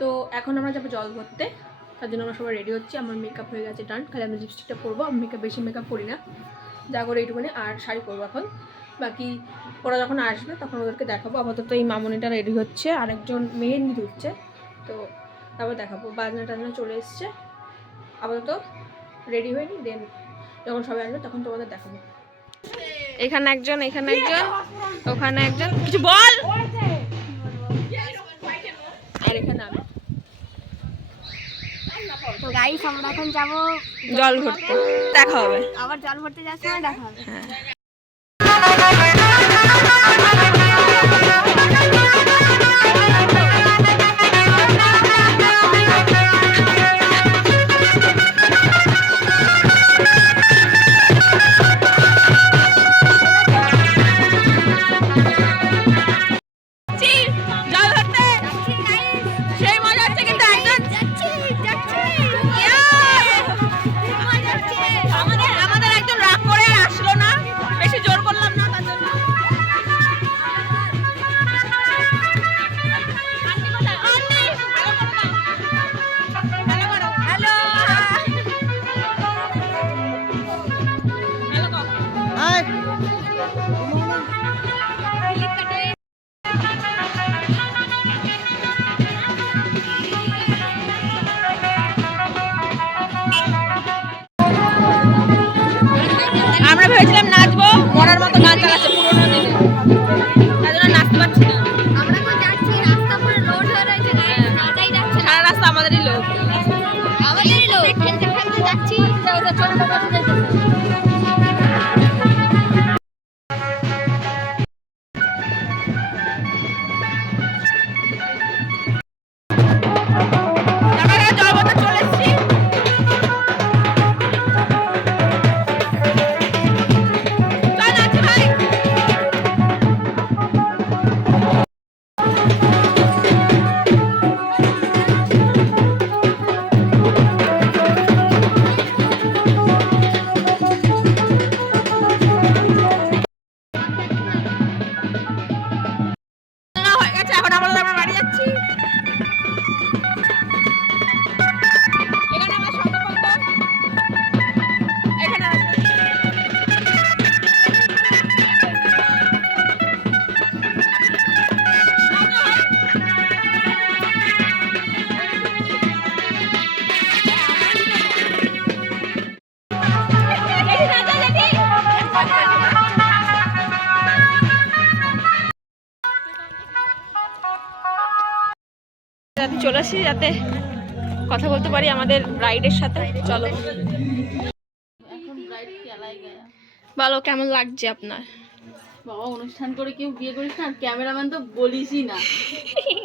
তো এখন আমরা যাবো জল ভরতে, তার জন্য আমরা সবাই রেডি হচ্ছি। আমার মেকআপ হয়ে গেছে ডান, খালি আমি লিপস্টিকটা পরবো। আমি বেশি মেকআপ করি না, যা করে এইটুকুনি, আর শাড়ি পরবো এখন। বাকি ওরা যখন আসবে তখন ওদেরকে দেখাবো। আপাতত এই মামনিটা রেডি হচ্ছে, আরেকজন মেহেন্দি ধুচ্ছে, তো তারপর দেখাবো। বাজনা টাজনা চলে এসছে, আপাতত রেডি হয়নি, দেন যখন সবাই আসবে তখন তোমাদের দেখাবো। এখানে একজন, এখানে একজন, ওখানে একজন, কিছু বল। আর এখানে আমি। তো গাইস আমরা এখন যাব জল ভরতে, দেখা হবে আবার জল ভরতে যাওয়ার সময় দেখা হবে। হ্যাঁ। আমরা ভেবেছিলাম নাচবো, মরার মতো গান চালাচ্ছে পুরোনো দিনে, তার জন্য নাচতে পারছি না। আমরা তো যাচ্ছি, রাস্তা পুরো লোড হয়ে রয়েছে, নাচাই যাচ্ছে, সারা রাস্তা আমাদেরই লোক, আমাদেরই লোক, খেলতে খেলতে যাচ্ছি, ওটা চলতে চলতে চলে আসি যাতে কথা বলতে পারি আমাদের রাইডের সাথে। চলো, বলো কেমন লাগছে আপনার? বাবা অনুষ্ঠান করে কেউ বিয়ে করিস না, ক্যামেরাম্যান তো বলিসই না।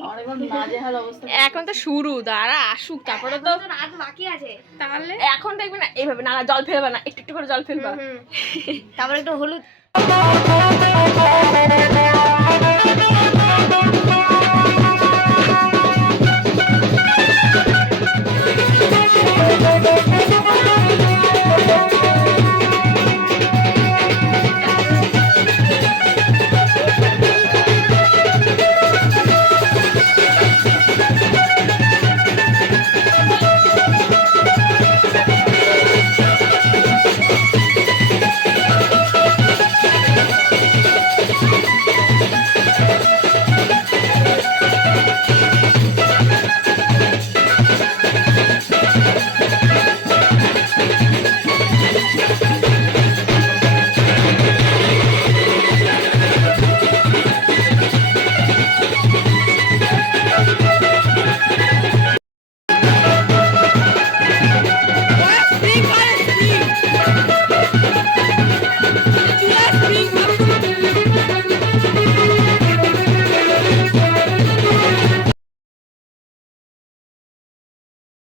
আমার এখন নাজেহাল অবস্থা। এখন তো শুরু, দাঁড়া আসুক তারপরে তো রাত বাকি আছে, তাহলে এখন দেখবে না এইভাবে, না জল ফেলবা না, একটু একটু করে জল ফেলবা, তারপরে একটু হলুদ